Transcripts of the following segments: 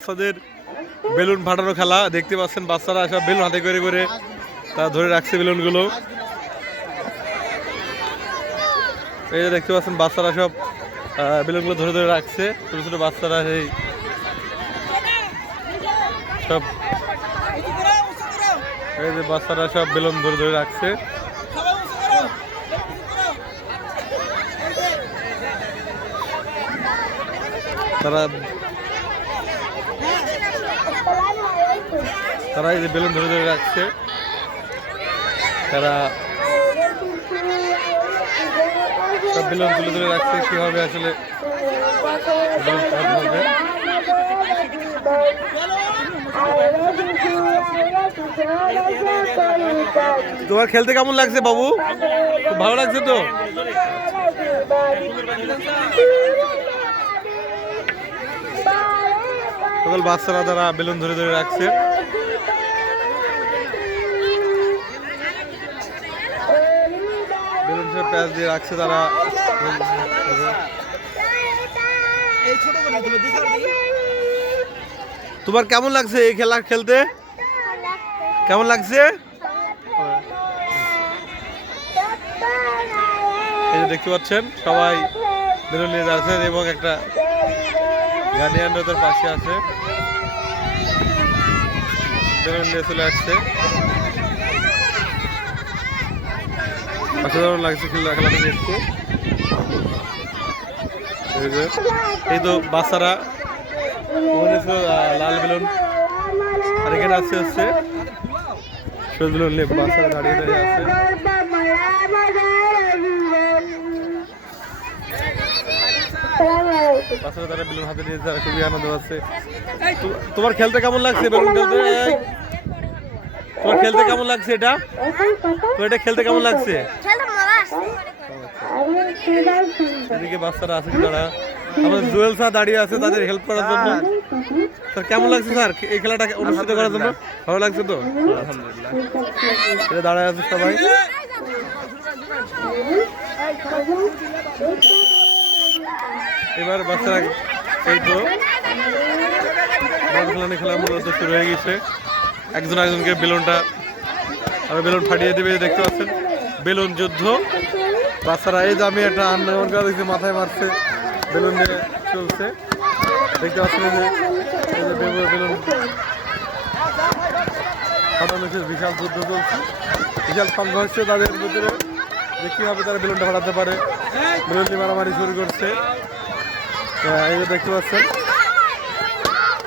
বাচ্চাদের বেলুন ফাটানো খেলা, দেখতে পাচ্ছেন বাচ্চারা সব বেলুন হাতে করে করে তারা ধরে রাখছে বেলুনগুলো। এই যে দেখতে পাচ্ছেন বাচ্চারা সব বেলুনগুলো ধরে ধরে রাখছে, ছোট ছোট বাচ্চারা সেই সব এই যে বাচ্চারা সব বেলুন ধরে ধরে রাখছে। তারা তারা এই যে বেলুন ধরে ধরে রাখছে। তারা সব বেলুন তুলে ধরে রাখছে, কীভাবে আসলে। তোমার খেলতে কেমন লাগছে বাবু? ভালো লাগছে তো? সকল বাচ্চারা তারা বেলুন ধরে ধরে রাখছে বেলুন সব প্যাচ দিয়ে রাখছে তারা। তোমার কেমন লাগছে এই খেলা খেলতে? কেমন লাগছে? এই যে দেখতে পাচ্ছেন সবাই বেলুন নিয়ে যাচ্ছেন এবং একটা গার্ডিয়ান তার পাশে আছে। বেলুন নিয়ে চলে আসছে। অসাধারণ লাগছে খেলা খেলাটা দেখতে। এই তো বাচ্চারা লাল বেলুন। আর এখানে আছে হচ্ছে সবুজ বেলুন বাচ্চারা দাঁড়িয়ে দাঁড়িয়ে আছে। বাচ্চারা তারা বেলুন হাতে নিয়ে তারা খুবই আনন্দ তো- তোমার খেলতে কেমন লাগছে বেলুন খেলতে তোমার খেলতে কেমন লাগছে এটা? তো এটা খেলতে কেমন লাগছে? এদিকে বাচ্চারা আছে তারা? আমাদের জুয়েল স্যার দাঁড়িয়ে আছে তাদের হেল্প করার জন্য। স্যার কেমন লাগছে স্যার? এই খেলাটা অনুষ্ঠিত করার জন্য? ভালো লাগছে তো? আলহামদুলিল্লাহ। এটা দাঁড়ায় আছে সবাই। এবার বাচ্চারা এই তো। খেলা মূলত শুরু হয়ে গেছে। একজন একজনকে বেলুনটা আর বেলুন ফাটিয়ে দেবে দেখতে পাচ্ছেন। বেলুন যুদ্ধ। বাচ্চারা এই যে আমি একটা আন্দামান করা দেখছি মাথায় মারছে বেলুন নিয়ে চলছে। দেখতে পাচ্ছেন যে বেলুন বিশাল যুদ্ধ চলছে। বিশাল সংঘর্ষ তাদের ভিতরে যে কীভাবে তারা বেলুনটা ফাটাতে পারে। বেলুন নিয়ে মারামারি শুরু করছে। আহ, এই যে দেখতে পাচ্ছেন।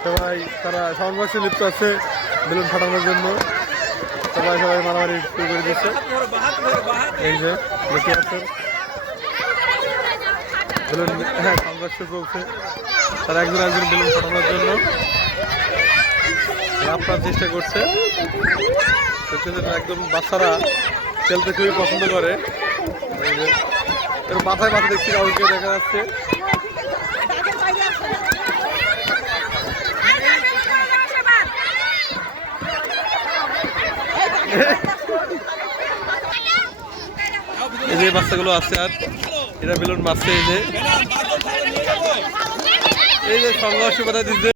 সবাই তারা সংঘর্ষে লিপ্ত আছে। বেলুন ফাটানোর জন্য সবাই সবাই মারামারি শুরু করে দিচ্ছে। এই যে, দেখতে পাচ্ছেন? বেলুন হ্যাঁ সংঘর্ষ চলছে। তারা একজন একজন বেলুন ফাটানোর জন্য আপনার চেষ্টা করছে। একদম বাচ্চারা খেলতে খুবই পছন্দ করে। এর মাথায় মাথা দেখছি, কাউকে দেখা যাচ্ছে। এই যে বাচ্চাগুলো আছে আর এরা বেলুন মারছে এই যে। এই যে সংঘর্ষ কথা দিচ্ছে।